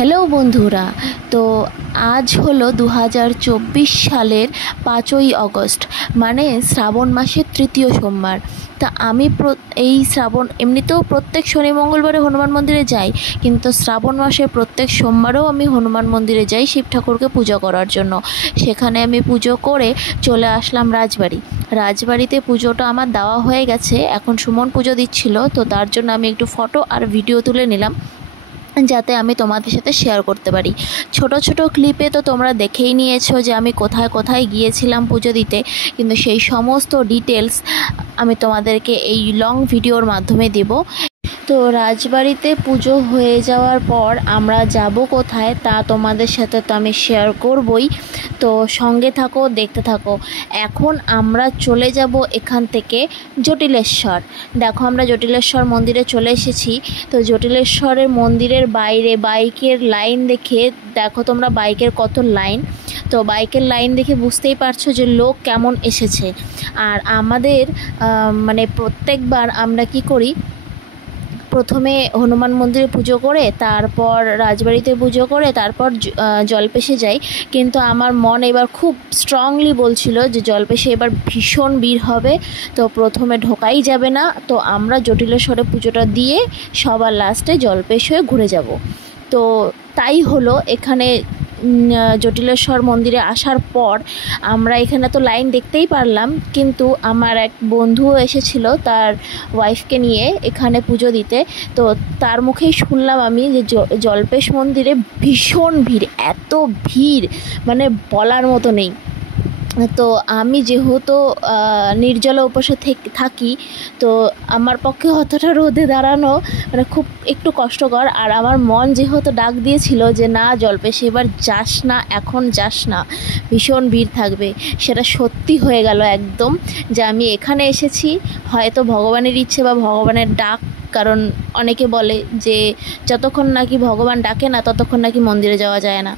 Hello বন্ধুরা। তো আজ হলো 2024 সালের 5ই আগস্ট, মানে শ্রাবণ মাসের তৃতীয় সোমবার। তা আমি এই শ্রাবণ এমনিতেও প্রত্যেক শনি মঙ্গলবারে হনুমান মন্দিরে যাই, কিন্তু শ্রাবণ মাসের প্রত্যেক সোমবারেও আমি হনুমান মন্দিরে যাই শিব ঠাকুরকে পুজো করার জন্য। সেখানে আমি পুজো করে চলে আসলাম রাজবাড়িতে। পুজোটা আমার দেওয়া হয়ে গেছে, এখন সুমন পুজো দিচ্ছিল, তো তার জন্য আমি একটু ফটো আর ভিডিও তুলে নিলাম যাতে আমি তোমাদের সাথে শেয়ার করতে পারি। ছোট ছোট ক্লিপে তো তোমরা দেখেই নিয়েছো যে আমি কোথায় কোথায় গিয়েছিলাম পুজো দিতে, কিন্তু সেই সমস্ত ডিটেলস আমি তোমাদেরকে এই লং ভিডিওর মাধ্যমে দেব। তো রাজবাড়িতে পুজো হয়ে যাওয়ার পর আমরা যাব কোথায় তা তোমাদের সাথে তো আমি শেয়ার করবই, তো সঙ্গে থাকো, দেখতে থাকো। এখন আমরা চলে যাব এখান থেকে জটিলেশ্বর। দেখো আমরা জটিলেশ্বর মন্দিরে চলে এসেছি। তো জটিলেশ্বরের মন্দিরের বাইরে বাইকের লাইন দেখে, দেখো তোমরা বাইকের কত লাইন, তো বাইকের লাইন দেখে বুঝতেই পারছো যে লোক কেমন এসেছে। আর আমাদের মানে প্রত্যেকবার আমরা কি করি, প্রথমে হনুমান মন্দিরে পুজো করে তারপর রাজবাড়িতে পুজো করে তারপর জল্পেশে যাই, কিন্তু আমার মন এবার খুব স্ট্রংলি বলছিল যে জল্পেশে এবার ভীষণ ভিড় হবে, তো প্রথমে ঢোকাই যাবে না, তো আমরা জটিলেশ্বরে পুজোটা দিয়ে সবার লাস্টে জল্পেশ হয়ে ঘুরে যাব। তো তাই হলো। এখানে জটিলেশ্বর মন্দিরে আসার পর আমরা এখানে তো লাইন দেখতেই পারলাম, কিন্তু আমার এক বন্ধুও এসেছিল তার ওয়াইফকে নিয়ে এখানে পুজো দিতে। তো তার মুখেই শুনলাম আমি যে জল্পেশ মন্দিরে ভীষণ ভিড়, এত ভিড় মানে বলার মতো নেই। তো আমি যেহেতু নির্জলা উপসে থাকি, তো আমার পক্ষে অতটা রোদে দাঁড়ানো মানে খুব একটু কষ্টকর। আর আমার মন যেহেতু ডাক দিয়েছিল যে না জল্পেশে এবার যাস না, এখন যাস না, ভীষণ ভিড় থাকবে, সেটা সত্যি হয়ে গেল একদম, যে আমি এখানে এসেছি হয়তো ভগবানের ইচ্ছে বা ভগবানের ডাক। কারণ অনেকে বলে যে যতক্ষণ নাকি ভগবান ডাকে না ততক্ষণ নাকি মন্দিরে যাওয়া যায় না,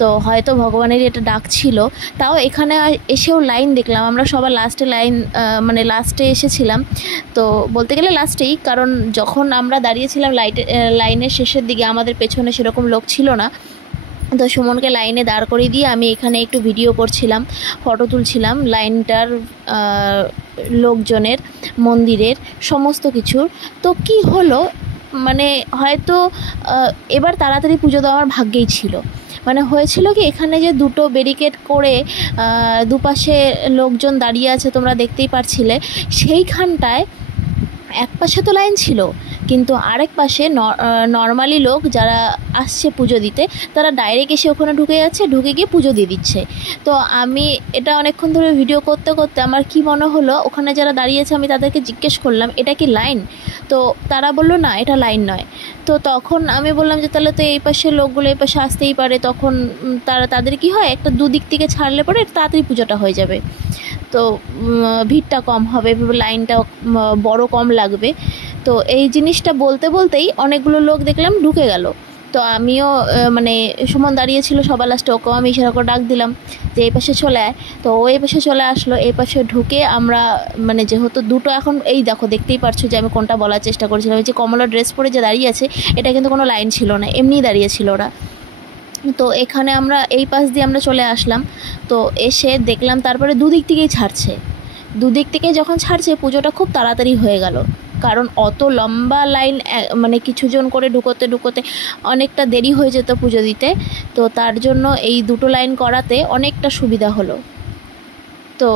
তো হয়তো ভগবানেরই এটা ডাক ছিল। তাও এখানে এসেও লাইন দেখলাম, আমরা সবার লাস্টে মানে লাস্টে এসেছিলাম, তো বলতে গেলে লাস্টেই, কারণ যখন আমরা দাঁড়িয়েছিলাম লাইনের শেষের দিকে আমাদের পেছনে সেরকম লোক ছিল না। তো সুমনকে লাইনে দাঁড় করিয়ে দিয়ে আমি এখানে একটু ভিডিও করছিলাম, ফটো তুলছিলাম লাইনটার, লোকজনের, মন্দিরের, সমস্ত কিছুর। তো কি হলো, মানে হয়তো এবার তাড়াতাড়ি পুজো দেওয়ার ভাগ্যেই ছিল। মানে হয়েছিল কি, এখানে যে দুটো ব্যারিকেড করে দুপাশে লোকজন দাঁড়িয়ে আছে তোমরা দেখতেই পারছিলে, সেইখানটায় এক পাশে তো লাইন ছিল, কিন্তু আরেক পাশে নর্মালি লোক যারা আসছে পুজো দিতে তারা ডাইরেক্ট এসে ওখানে ঢুকে গিয়ে পুজো দিয়ে দিচ্ছে। তো আমি এটা অনেকক্ষণ ধরে ভিডিও করতে করতে আমার কি মনে হলো, ওখানে যারা দাঁড়িয়েছে আমি তাদেরকে জিজ্ঞেস করলাম এটা কি লাইন, তো তারা বললো না এটা লাইন নয়। তো তখন আমি বললাম যে তাহলে তো এই পাশের লোকগুলো এই পাশে আসতেই পারে, তখন তাদের কি হয়, একটা দুদিক থেকে ছাড়লে পরে তাড়াতাড়ি পুজোটা হয়ে যাবে, তো ভিড়টা কম হবে, লাইনটা বড় কম লাগবে। তো এই জিনিসটা বলতে বলতেই অনেকগুলো লোক দেখলাম ঢুকে গেল। তো আমিও মানে সুমন দাঁড়িয়েছিল সবার লাস্টে, ওকেও আমি ইশারা করে ডাক দিলাম যে এই পাশে চলে আয়, তো ও এই পাশে চলে আসলো। এই পাশে ঢুকে আমরা মানে যেহেতু দুটো, এখন এই দেখো দেখতেই পারছো যে আমি কোনটা বলার চেষ্টা করেছিলাম, ওই যে কমলা ড্রেস পরে যে দাঁড়িয়ে আছে এটা কিন্তু কোনো লাইন ছিল না, এমনিই দাঁড়িয়েছিল ওরা। তো এখানে আমরা এই পাশ দিয়ে আমরা চলে আসলাম, তো এসে দেখলাম তারপরে দুদিক থেকে যখন ছাড়ছে পুজোটা খুব তাড়াতাড়ি হয়ে গেল, কারণ অত লম্বা লাইন মানে কিছুজন করে ঢুকোতে অনেকটা দেরি হয়ে যেত পুজো দিতে, তো তার জন্য এই দুটো লাইন করাতে অনেকটা সুবিধা হলো। তো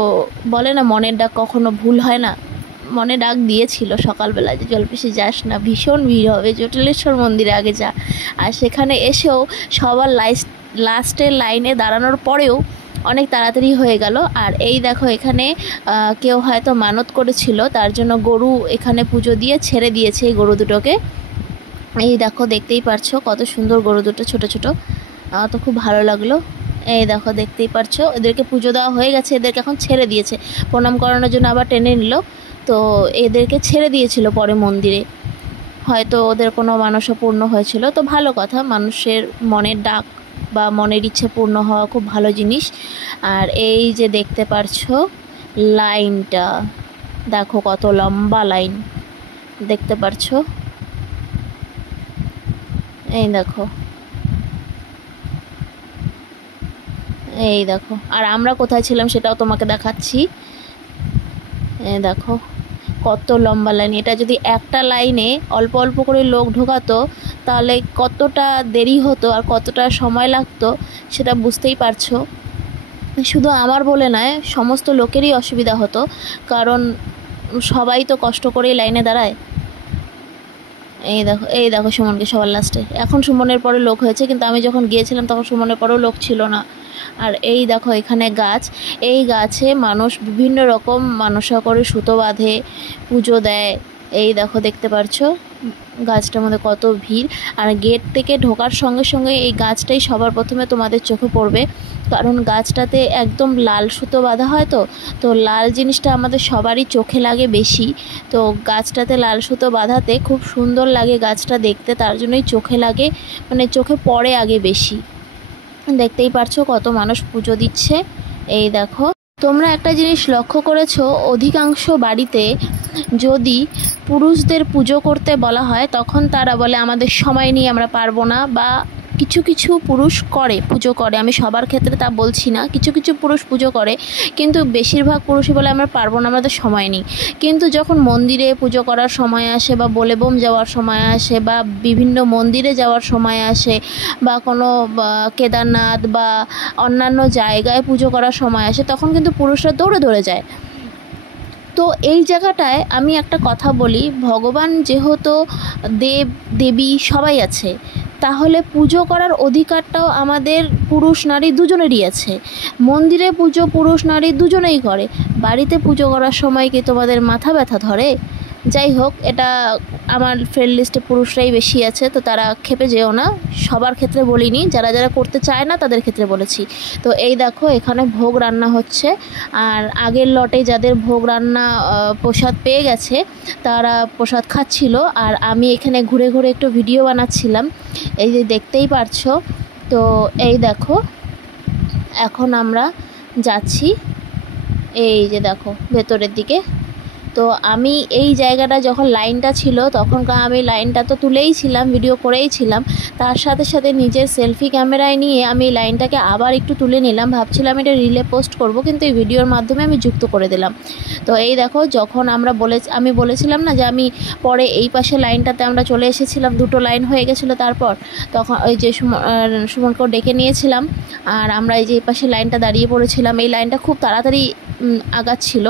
বলে না মনের ডাক কখনো ভুল হয় না, মনে ডাক দিয়েছিল সকালবেলা যে জল্পেশে যাস না, ভীষণ ভিড় হবে, জটিলেশ্বর মন্দিরে আগে যা। আর সেখানে এসেও সবার লাস্টের লাইনে দাঁড়ানোর পরেও অনেক তাড়াতাড়ি হয়ে গেল। আর এই দেখো এখানে কেউ হয়তো মানত করেছিল, তার জন্য গরু এখানে পুজো দিয়ে ছেড়ে দিয়েছে এই গরু দুটোকে। এই দেখো দেখতেই পারছো কত সুন্দর গরু দুটো, ছোট ছোট, তো খুব ভালো লাগলো। এই দেখো দেখতেই পারছো এদেরকে পুজো দেওয়া হয়ে গেছে, এদেরকে এখন ছেড়ে দিয়েছে, প্রণাম করানোর জন্য আবার টেনে নিল। তো এদেরকে ছেড়ে দিয়েছিল পরে মন্দিরে, হয়তো ওদের কোনো মানসা পূর্ণ হয়েছিল, তো ভালো কথা, মানুষের মনের ডাক বা মনের ইচ্ছে পূর্ণ হওয়া খুব ভালো জিনিস। আর এই যে দেখতে পারছো লাইনটা, দেখো কত লম্বা লাইন, দেখতে পারছো, এই দেখো এই দেখো, আর আমরা কোথায় ছিলাম সেটাও তোমাকে দেখাচ্ছি। এই দেখো কত লম্বা লাইন। এটা যদি একটা লাইনে অল্প অল্প করে লোক ঢোকাতো তাহলে কতটা দেরি হতো আর কতটা সময় লাগতো সেটা বুঝতেই পারছো। শুধু আমার বলে নয়, সমস্ত লোকেরই অসুবিধা হতো, কারণ সবাই তো কষ্ট করেই লাইনে দাঁড়ায়। এই দেখো সুমনকে সবার লাস্টে। এখন সুমনের পরে লোক হয়েছে, কিন্তু আমি যখন গিয়েছিলাম তখন সুমনের পরেও লোক ছিল না। আর এই দেখো এখানে গাছ, এই গাছে মানুষ বিভিন্ন রকম মানসা করে সুতো বাঁধে, পুজো দেয়। এই দেখো দেখতে পারছো গাছটার মধ্যে কত ভিড়। আর গেট থেকে ঢোকার সঙ্গে সঙ্গে এই গাছটাই সবার প্রথমে তোমাদের চোখে পড়বে, কারণ গাছটাতে একদম লাল সুতো বাঁধা হয়। তো লাল জিনিসটা আমাদের সবারই চোখে লাগে বেশি। তো গাছটাতে লাল সুতো বাঁধাতে খুব সুন্দর লাগে গাছটা দেখতে, তার জন্যই চোখে লাগে, মানে চোখে পড়ে আগে বেশি। দেখতেই পারছো কত মানুষ পুজো দিচ্ছে। এই দেখো তোমরা একটা জিনিস লক্ষ্য করেছো, অধিকাংশ বাড়িতে যদি পুরুষদের পুজো করতে বলা হয় তখন তারা বলে আমাদের সময় নেই, আমরা পারবো না। বা কিছু কিছু পুরুষ পুজো করে, আমি সবার ক্ষেত্রে তা বলছি না, কিছু কিছু পুরুষ পুজো করে, কিন্তু বেশিরভাগ পুরুষই বলে আমরা পারবো না, আমাদের সময় নেই। কিন্তু যখন মন্দিরে পুজো করার সময় আসে বা বোলেবম যাওয়ার সময় আসে বা বিভিন্ন মন্দিরে যাওয়ার সময় আসে বা কোনো কেদারনাথ বা অন্যান্য জায়গায় পুজো করার সময় আসে, তখন কিন্তু পুরুষরা দৌড়ে দৌড়ে যায়। তো এই জায়গাটায় আমি একটা কথা বলি, ভগবান যেহেতু দেব দেবী সবাই আছে, তাহলে পুজো করার অধিকারটাও আমাদের পুরুষ নারী দুজনেরই আছে। মন্দিরে পুজো পুরুষ নারী দুজনেই করে, বাড়িতে পুজো করার সময় কি তোমাদের মাথা ব্যথা ধরে? যাই হোক, এটা আমার ফ্রেন্ড লিস্টে পুরুষরাই বেশি আছে, তো তারা খেপে যেও না, সবার ক্ষেত্রে বলিনি, যারা যারা করতে চায় না তাদের ক্ষেত্রে বলেছি। তো এই দেখো এখানে ভোগ রান্না হচ্ছে, আর আগের লটে যাদের ভোগ রান্না প্রসাদ পেয়ে গেছে তারা প্রসাদ খাচ্ছিল, আর আমি এখানে ঘুরে ঘুরে একটু ভিডিও বানাচ্ছিলাম। এই যে দেখতেই পারছো। তো এই দেখো এখন আমরা যাচ্ছি, এই যে দেখো ভেতরের দিকে। তো আমি এই জায়গাটা যখন লাইনটা ছিল তখনকার আমি লাইনটা তো তুলেই ছিলাম, ভিডিও করেই ছিলাম, তার সাথে সাথে নিজের সেলফি ক্যামেরায় নিয়ে আমি লাইনটাকে আবার একটু তুলে নিলাম। ভাবছিলাম এটা রিলে পোস্ট করব, কিন্তু এই ভিডিওর মাধ্যমে আমি যুক্ত করে দিলাম। তো এই দেখো যখন আমি বলেছিলাম না যে আমি পরে এই পাশে লাইনটাতে আমরা চলে এসেছিলাম, দুটো লাইন হয়ে গেছিলো, তারপর তখন ওই যে সুমনকেও ডেকে নিয়েছিলাম, আর আমরা এই যে এই পাশে লাইনটা দাঁড়িয়ে পড়েছিলাম। এই লাইনটা খুব তাড়াতাড়ি আগাচ্ছিল।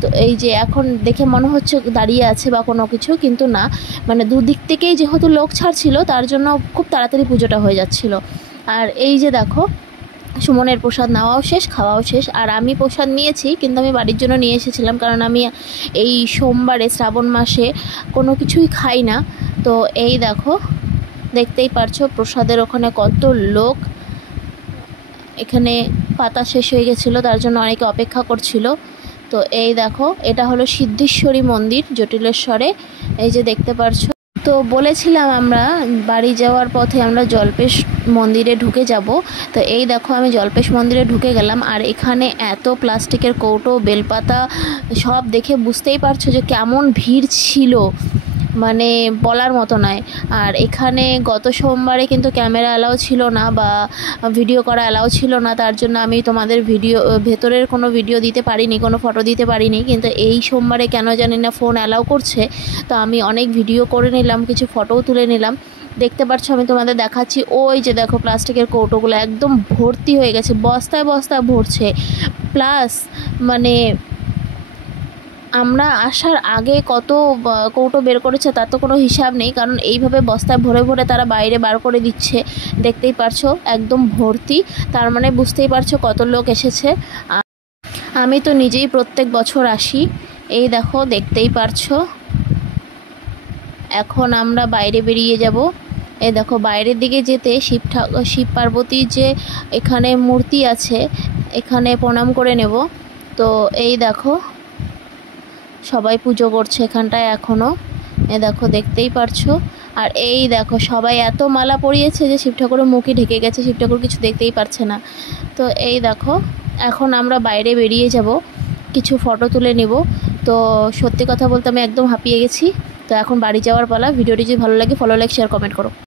তো এই যে এখন দেখে মনে হচ্ছে দাঁড়িয়ে আছে বা কোনো কিছু, কিন্তু না, মানে দুদিক থেকেই যেহেতু লোক ছাড়ছিল তার জন্য খুব তাড়াতাড়ি পুজোটা হয়ে যাচ্ছিল। আর এই যে দেখো সুমনের প্রসাদ নেওয়াও শেষ, খাওয়াও শেষ। আর আমি প্রসাদ নিয়েছি, কিন্তু আমি বাড়ির জন্য নিয়ে এসেছিলাম, কারণ আমি এই সোমবারে শ্রাবণ মাসে কোনো কিছুই খাই না। তো এই দেখো দেখতেই পারছো প্রসাদের ওখানে কত লোক। এখানে পাতা শেষ হয়ে গেছিলো, তার জন্য অনেকে অপেক্ষা করছিল। তো এই দেখো এটা হলো সিদ্ধেশ্বরী মন্দির জটিলেশ্বরে, এই যে দেখতে পারছো। তো বলেছিলাম আমরা বাড়ি যাওয়ার পথে আমরা জল্পেশ মন্দিরে ঢুকে যাব। তো এই দেখো আমি জল্পেশ মন্দিরে ঢুকে গেলাম, আর এখানে এত প্লাস্টিকের কৌটো, বেলপাতা সব দেখে বুঝতেই পারছো যে কেমন ভিড় ছিল, মানে বলার মতো নয়। আর এখানে গত সোমবারে কিন্তু ক্যামেরা অ্যালাউ ছিল না বা ভিডিও করা অ্যালাউ ছিল না, তার জন্য আমি তোমাদের ভেতরের কোনো ভিডিও দিতে পারিনি, কোনো ফটো দিতে পারিনি। কিন্তু এই সোমবারে কেন জানি না ফোন অ্যালাউ করছে, তো আমি অনেক ভিডিও করে নিলাম, কিছু ফটোও তুলে নিলাম। দেখতে পাচ্ছ আমি তোমাদের দেখাচ্ছি, ওই যে দেখো প্লাস্টিকের কৌটোগুলো একদম ভর্তি হয়ে গেছে, বস্তায় বস্তায় ভরছে। প্লাস মানে আমরা আসার আগে কত কৌটো বের করেছে তার তো কোনো হিসাব নেই, কারণ এইভাবে বস্তায় ভরে ভরে তারা বাইরে বার করে দিচ্ছে। দেখতেই পারছো একদম ভর্তি, তার মানে বুঝতেই পারছো কত লোক এসেছে। আমি তো নিজেই প্রত্যেক বছর আসি। এই দেখো দেখতেই পারছো এখন আমরা বাইরে বেরিয়ে যাব। এই দেখো বাইরের দিকে যেতে শিব পার্বতীর যে এখানে মূর্তি আছে, এখানে প্রণাম করে নেব। তো এই দেখো সবাই পুজো করছে এখানটায় এখনও, এ দেখো দেখতেই পারছো। আর এই দেখো সবাই এত মালা পরিয়েছে যে শিব ঠাকুরের মুখই ঢেকে গেছে, শিব ঠাকুর কিছু দেখতেই পারছে না। তো এই দেখো এখন আমরা বাইরে বেরিয়ে যাব, কিছু ফটো তুলে নেব। তো সত্যি কথা বলতে আমি একদম হাঁপিয়ে গেছি। তো এখন বাড়ি যাওয়ার পালা। ভিডিওটি যদি ভালো লাগে ফলো, লাইক, শেয়ার, কমেন্ট করো।